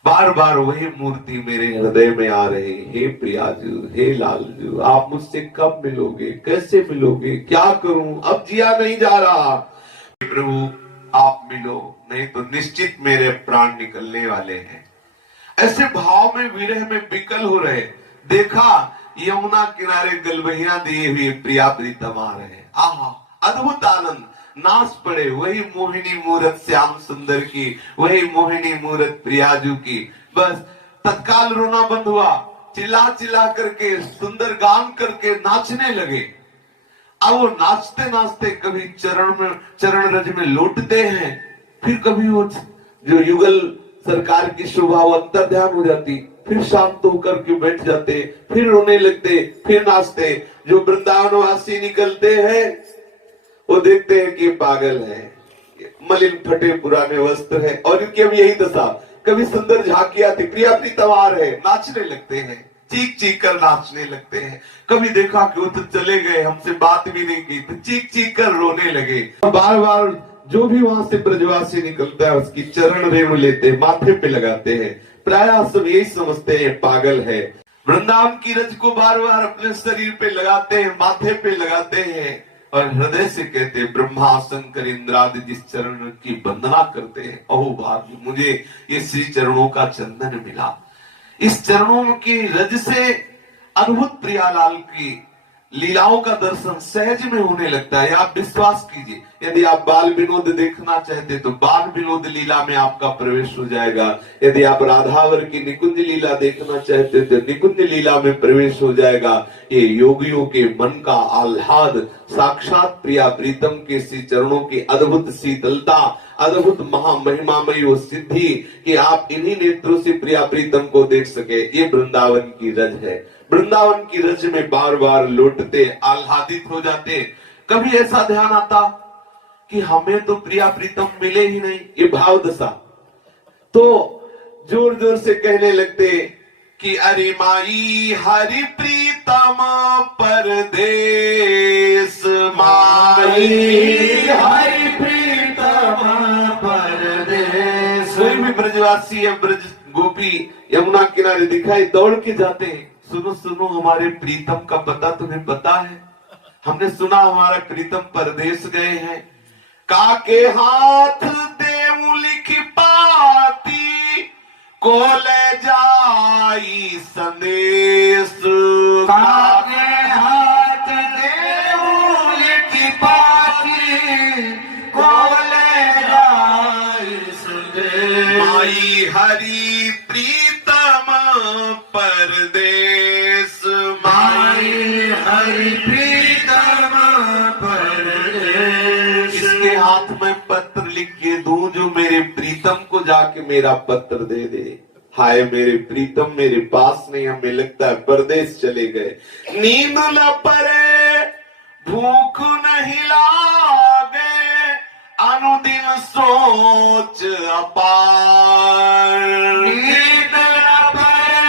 बार बार वही मूर्ति मेरे हृदय में आ रहे। हे प्रियाजू, हे लालजू, आप मुझसे कब मिलोगे, कैसे मिलोगे, क्या करूं, अब जिया नहीं जा रहा। प्रभु आप मिलो, नहीं तो निश्चित मेरे प्राण निकलने वाले हैं। ऐसे भाव में विरह में विकल हो रहे। देखा यमुना किनारे गलबहिया दिए हुए प्रिया प्रीतम आ रहे। आहा, अद्भुत आनंद, नाच पड़े वही मोहिनी मूरत श्याम सुंदर की, वही मोहिनी मूरत प्रियाजू की। बस तत्काल रोना बंद हुआ, चिल्ला चिल्ला करके सुंदर गान करके नाचने लगे। अब वो नाचते नाचते कभी चरण रज में लौटते हैं, फिर कभी वो जो युगल सरकार की शोभा वो अंतर ध्यान हो जाती, फिर शांत होकर के बैठ जाते, फिर रोने लगते, फिर नाचते। जो वृंदावनवासी निकलते हैं वो देखते हैं कि पागल है, मलिन फटे पुराने वस्त्र है, और इनकी अब यही दशा। कभी सुंदर झांकियां थी, प्रिया प्रीतम आ रहे, नाचने लगते हैं, चीख चीख कर नाचने लगते हैं। कभी देखा कि वो तो चले गए, हमसे बात भी नहीं की, तो चीख चीख कर रोने लगे। बार बार जो भी वहां से ब्रजवासी निकलता है उसकी चरण रेणु लेते, माथे पे लगाते हैं। प्राय सब यही समझते हैं पागल है। वृंदावन की रज को बार बार अपने शरीर पे लगाते हैं, माथे पे लगाते हैं, और हृदय से कहते ब्रह्मा शंकर इंद्रादि जिस चरण की वंदना करते हैं। अहो भाग्य, मुझे ये श्री चरणों का चंदन मिला। इस चरणों की रज से अद्भुत प्रियालाल की लीलाओं का दर्शन सहज में होने लगता है। आप विश्वास कीजिए, यदि आप बाल विनोद देखना चाहते तो बाल विनोद लीला में आपका प्रवेश हो जाएगा। यदि आप राधावर की निकुंज लीला देखना चाहते तो निकुंज लीला में प्रवेश हो जाएगा। ये योगियों के मन का आह्लाद, साक्षात प्रिया प्रीतम के श्री चरणों की अद्भुत शीतलता, अद्भुत महामहिमामयी वो सिद्धि कि आप इन्हीं नेत्रों से प्रिया प्रीतम को देख सके, ये वृंदावन की रज है। वृंदावन की रज में बार बार लौटते, आह्लादित हो जाते। कभी ऐसा ध्यान आता कि हमें तो प्रिया प्रीतम मिले ही नहीं, ये भाव दशा, तो जोर जोर से कहने लगते कि अरे माई हरि प्रीतम परदेश, माई हरि प्रीतम परदेश। कोई भी ब्रजवासी या ब्रज गोपी यमुना किनारे दिखाई दौड़ के जाते हैं। सुनो सुनो, हमारे प्रीतम का पता तुम्हें पता है? हमने सुना हमारा प्रीतम परदेश गए हैं। काके हाथ देव लिख पाती को ले जाई संदेश, काके हाथ देव लिख पाती को ले जाई संदेश, माई हरि प्रीतम परदेश, माई हरि प्रीतम परदेश। इसके हाथ में पत्र लिख के दूं जो मेरे प्रीतम प्रीतम को जाके मेरा पत्र दे दे। हाय मेरे प्रीतम मेरे पास नहीं, हमें लगता है परदेश चले गए। नींद न पड़े भूख नहीं लागे, अनुदिन सोच अपार। नींद न पड़े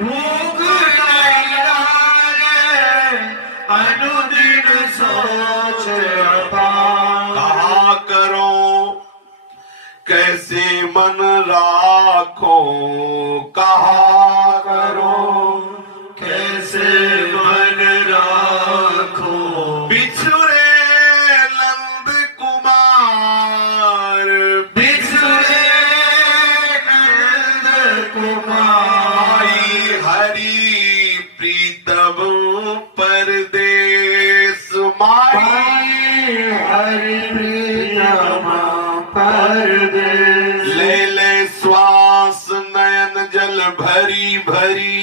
भूख नहीं लागे, अनुदिन सोच अपार। कहा करो कैसे मन राखो, कहा करो कैसे मन राखो। बिछुड़े नंद कुमार, बिछुड़े नंद कुमार। आई हरि प्रीतम परदेश माई। हरि प्रीतम परदेश। ले ले श्वास नयन जल भरी भरी,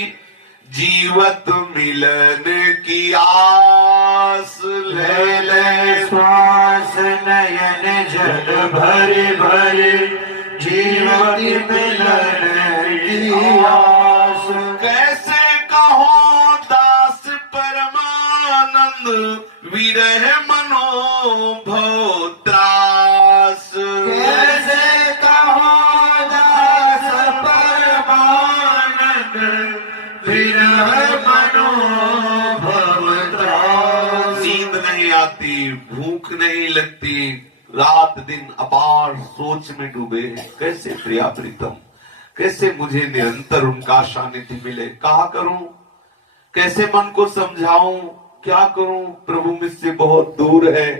जीवत मिलन की आस। ले ले श्वास नयन जल भरी भरी, जीवति मिलन की आस। कैसे कहो दास परमानंद, विरह मनोभव त्रास। कैसे कहो दास परमानंद, विरह मनोभव त्रास। नींद नहीं आती, भूख नहीं लगती, रात दिन अपार सोच में डूबे हैं। कैसे प्रिया प्रीतम, कैसे मुझे निरंतर उनका सानिध्य मिले। कहा करूं, कैसे मन को समझाऊं, क्या करूं, प्रभु मुझसे बहुत दूर है।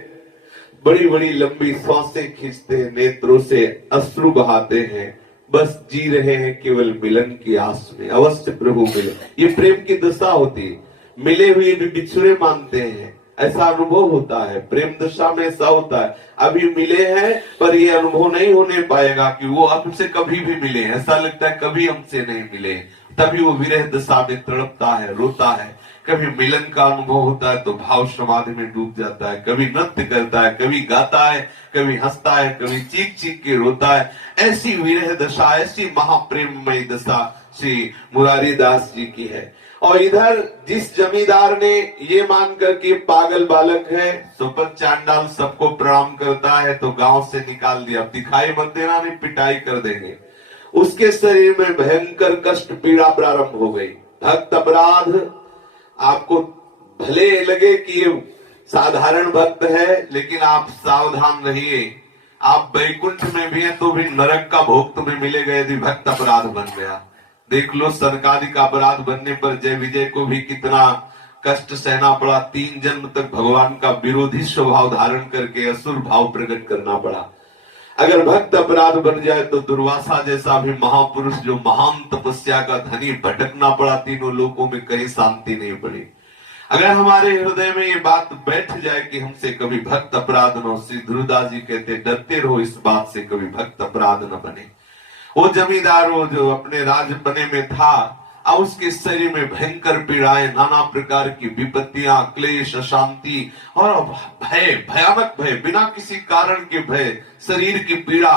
बड़ी बड़ी लंबी सांसें खींचते हैं, नेत्रों से अश्रु बहाते हैं, बस जी रहे हैं केवल मिलन की आस में। अवश्य प्रभु मिले, ये प्रेम की दशा होती है। मिले हुए भी बिछड़े मानते हैं, ऐसा अनुभव होता है। प्रेम दशा में ऐसा होता है, अभी मिले हैं पर ये अनुभव नहीं होने पाएगा कि वो हमसे कभी भी मिले। ऐसा लगता है कभी हमसे नहीं मिले, तभी वो विरह दशा में तड़पता है, रोता है। कभी मिलन का अनुभव होता है तो भाव समाधि में डूब जाता है, कभी नृत्य करता है, कभी गाता है, कभी हंसता है, कभी चीख चीख के रोता है। ऐसी विरह दशा, ऐसी महाप्रेममयी दशा श्री मुरारी दास जी की है। और इधर जिस जमींदार ने ये मानकर कि पागल बालक है, सुपथ चांडाल सबको प्रणाम करता है, तो गांव से निकाल दिया। दिखाई मत देना, नहीं पिटाई कर देंगे। उसके शरीर में भयंकर कष्ट पीड़ा प्रारंभ हो गई। भक्त अपराध, आपको भले लगे कि ये साधारण भक्त है, लेकिन आप सावधान रहिए। आप वैकुंठ में भी हैं तो भी नरक का भोग तुम्हें मिलेगा यदि भक्त अपराध बन गया। देख लो, सरकारी का अपराध बनने पर जय विजय को भी कितना कष्ट सहना पड़ा। 3 जन्म तक भगवान का विरोधी स्वभाव धारण करके असुर भाव प्रकट करना पड़ा। अगर भक्त अपराध बन जाए तो दुर्वासा जैसा भी महापुरुष जो महान तपस्या का धनी भटकना पड़ा, तीनों लोकों में कहीं शांति नहीं पड़ी। अगर हमारे हृदय में ये बात बैठ जाए कि हमसे कभी भक्त अपराध न हो, श्री ध्रुवदास जी कहते डरते रहो इस बात से कभी भक्त अपराध न बने। वो जमींदार वो जो अपने राजपने में था, अब उसके शरीर में भयंकर पीड़ाएं, नाना प्रकार की विपत्तियां, क्लेश, अशांति और भय, भयानक भय, बिना किसी कारण के भय, शरीर की पीड़ा।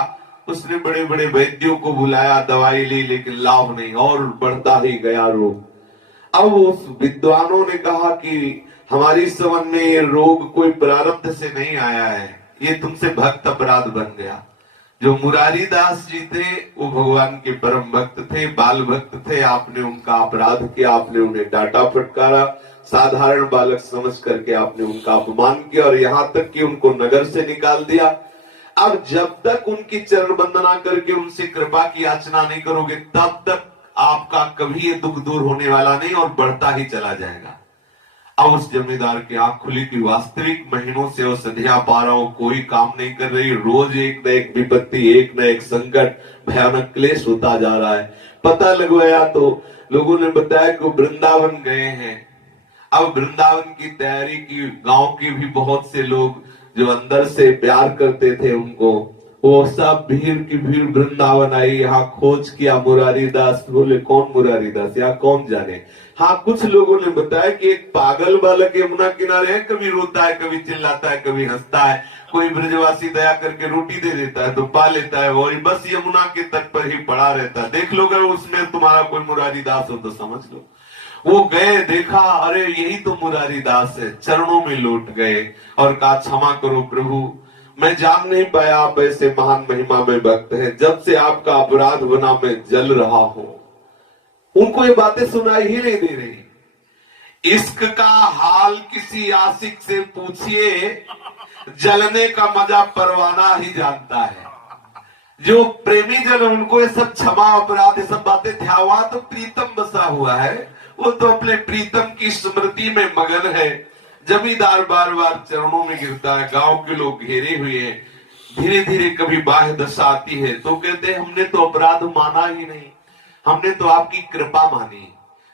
उसने बड़े बड़े वैद्यों को बुलाया, दवाई ली, लेकिन लाभ नहीं, और बढ़ता ही गया रोग। अब उस विद्वानों ने कहा कि हमारी समझ में ये रोग कोई प्रारब्ध से नहीं आया है, ये तुमसे भक्त अपराध बन गया। जो मुरारी दास जी थे वो भगवान के परम भक्त थे, बाल भक्त थे। आपने उनका अपराध किया, आपने उन्हें डांटा फटकारा, साधारण बालक समझ करके आपने उनका अपमान किया और यहाँ तक कि उनको नगर से निकाल दिया। अब जब तक उनकी चरण वंदना करके उनसे कृपा की याचना नहीं करोगे, तब तक आपका कभी ये दुख दूर होने वाला नहीं और बढ़ता ही चला जाएगा। अब उस जमींदार की आंख खुली कि वास्तविक महीनों से औषधियां पा रहा हूं, कोई काम नहीं कर रही, रोज एक न एक विपत्ति, एक न एक संकट, भयानक क्लेश होता जा रहा है। पता लगवाया तो लोगों ने बताया कि वो वृंदावन गए हैं। अब वृंदावन की तैयारी की, गांव के भी बहुत से लोग जो अंदर से प्यार करते थे उनको, वो सब भीड़ की भीड़ वृंदावन आई, यहाँ खोज किया मुरारी दास। बोले कौन मुरारी दास, यहाँ कौन जाने। हाँ, कुछ लोगों ने बताया कि एक पागल बालक यमुना किनारे है, कभी रोता है, कभी चिल्लाता है, कभी हंसता है। कोई ब्रजवासी दया करके रोटी दे देता है तो पा लेता है, और बस यमुना के तट पर ही पड़ा रहता है। देख लो, अगर उसमें तुम्हारा कोई मुरारी दास हो तो समझ लो। वो गए, देखा, अरे यही तो मुरारी दास है। चरणों में लौट गए और कहा क्षमा करो प्रभु, मैं जान नहीं पाया आप ऐसे महान महिमा में भक्त हैं। जब से आपका अपराध बना मैं जल रहा हूं। उनको ये बातें सुनाई ही नहीं दे रही। इश्क का हाल किसी आशिक से पूछिए, जलने का मजा परवाना ही जानता है। जो प्रेमी जन, उनको ये सब क्षमा अपराध ये सब बातें ध्यान, वहां तो प्रीतम बसा हुआ है। वो तो अपने प्रीतम की स्मृति में मगन है। जमींदार बार बार चरणों में गिरता है, गांव के लोग घेरे हुए हैं। धीरे धीरे कभी बाह्य दशा आती है तो कहते हैं हमने तो अपराध माना ही नहीं, हमने तो आपकी कृपा मानी।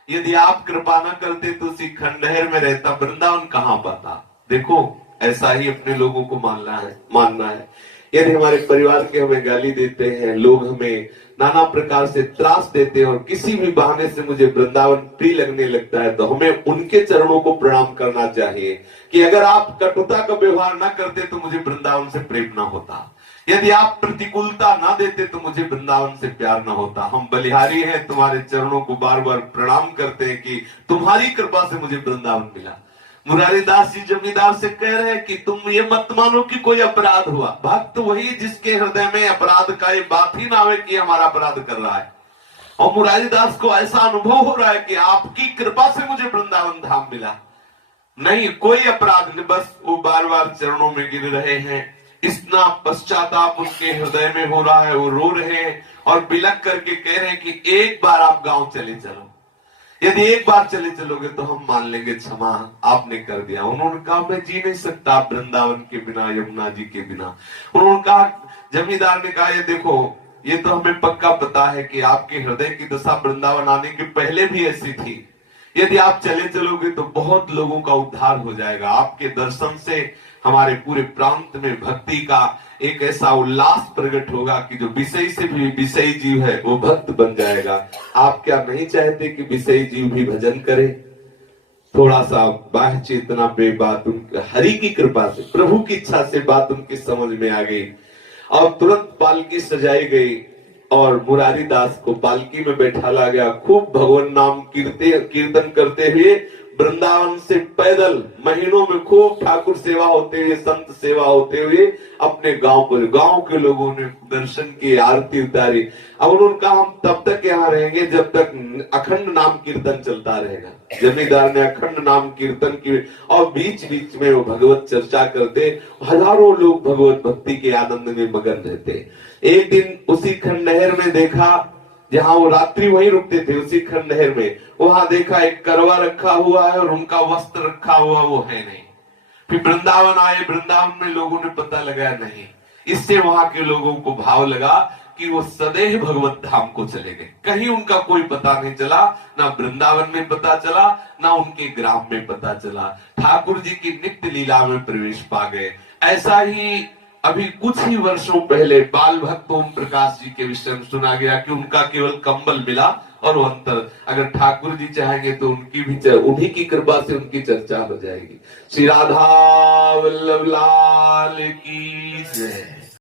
यदि आप कृपा न करते तो उसी खंडहर में रहता, वृंदावन कहां पाता। देखो, ऐसा ही अपने लोगों को मानना है। यदि हमारे परिवार के हमें गाली देते हैं, लोग हमें नाना प्रकार से त्रास देते हैं और किसी भी बहाने से मुझे वृंदावन प्रिय लगने लगता है, तो हमें उनके चरणों को प्रणाम करना चाहिए कि अगर आप कटुता का व्यवहार ना करते तो मुझे वृंदावन से प्रेम ना होता। यदि आप प्रतिकूलता ना देते तो मुझे वृंदावन से प्यार ना होता। हम बलिहारी हैं, तुम्हारे चरणों को बार बार प्रणाम करते हैं कि तुम्हारी कृपा से मुझे वृंदावन मिला। मुरारी दास जी जमींदार से कह रहे हैं कि तुम ये मत मानो कि कोई अपराध हुआ। भक्त वही जिसके हृदय में अपराध का ये बात ही ना आवे कि हमारा अपराध कर रहा है। और मुरारी दास को ऐसा अनुभव हो रहा है कि आपकी कृपा से मुझे वृंदावन धाम मिला। नहीं, कोई अपराध नहीं, बस वो बार बार चरणों में गिर रहे हैं। इतना पश्चाताप उनके हृदय में हो रहा है, वो रो रहे हैं और बिलख करके कह रहे हैं कि एक बार आप गांव चले चलो। यदि एक बार चले चलोगे तो हम मान लेंगे, क्षमा आपने कर दिया। उन्होंने कहा मैं जी नहीं सकता वृंदावन के बिना, यमुना जी के बिना। उन्होंने कहा, जमींदार ने कहा ये देखो, ये तो हमें पक्का पता है कि आपके हृदय की दशा वृंदावन आने के पहले भी ऐसी थी। यदि आप चले चलोगे तो बहुत लोगों का उद्धार हो जाएगा। आपके दर्शन से हमारे पूरे प्रांत में भक्ति का एक ऐसा उल्लास प्रकट होगा कि जो विषय से भी विषयी जीव है वो भक्त बन जाएगा। आप क्या नहीं चाहते कि विषयी जीव भी भजन करे? थोड़ा सा बाह्य चेतना पे बात हरि की कृपा से, प्रभु की इच्छा से बात उनकी समझ में आ गई और तुरंत पालकी सजाई गई और मुरारी दास को पालकी में बैठाला गया। खूब भगवान नाम कीर्तन करते हुए वृंदावन से पैदल महीनों में खूब ठाकुर सेवा होते हुए, संत सेवा होते हुए अपने गांव पर, गांव के लोगों ने दर्शन की, आरती उतारी। अब उन्होंने कहा हम तब तक यहाँ रहेंगे जब तक अखंड नाम कीर्तन चलता रहेगा। जमींदार ने अखंड नाम कीर्तन की और बीच बीच में वो भगवत चर्चा करते। हजारों लोग भगवत भक्ति के आनंद में मगन रहते। एक दिन उसी खंडहर में देखा, जहां वो रात्रि वहीं रुकते थे, उसी खंडहर में, वहां देखा एक करवा रखा हुआ है और उनका वस्त्र रखा हुआ वो है नहीं। फिर वृंदावन आए, वृंदावन में लोगों ने पता लगाया नहीं। इससे वहां के लोगों को भाव लगा कि वो सदैव भगवत धाम को चले गए। कहीं उनका कोई पता नहीं चला, ना वृंदावन में पता चला, ना उनके ग्राम में पता चला। ठाकुर जी की नित्य लीला में प्रवेश पा गए। ऐसा ही अभी कुछ ही वर्षों पहले बाल भक्त ओम प्रकाश जी के विषय में सुना गया कि उनका केवल कंबल मिला और वो अंतर, अगर ठाकुर जी चाहेंगे तो उनकी भी, उन्हीं की कृपा से उनकी चर्चा हो जाएगी। श्री राधा वल्लभ लाल की जय।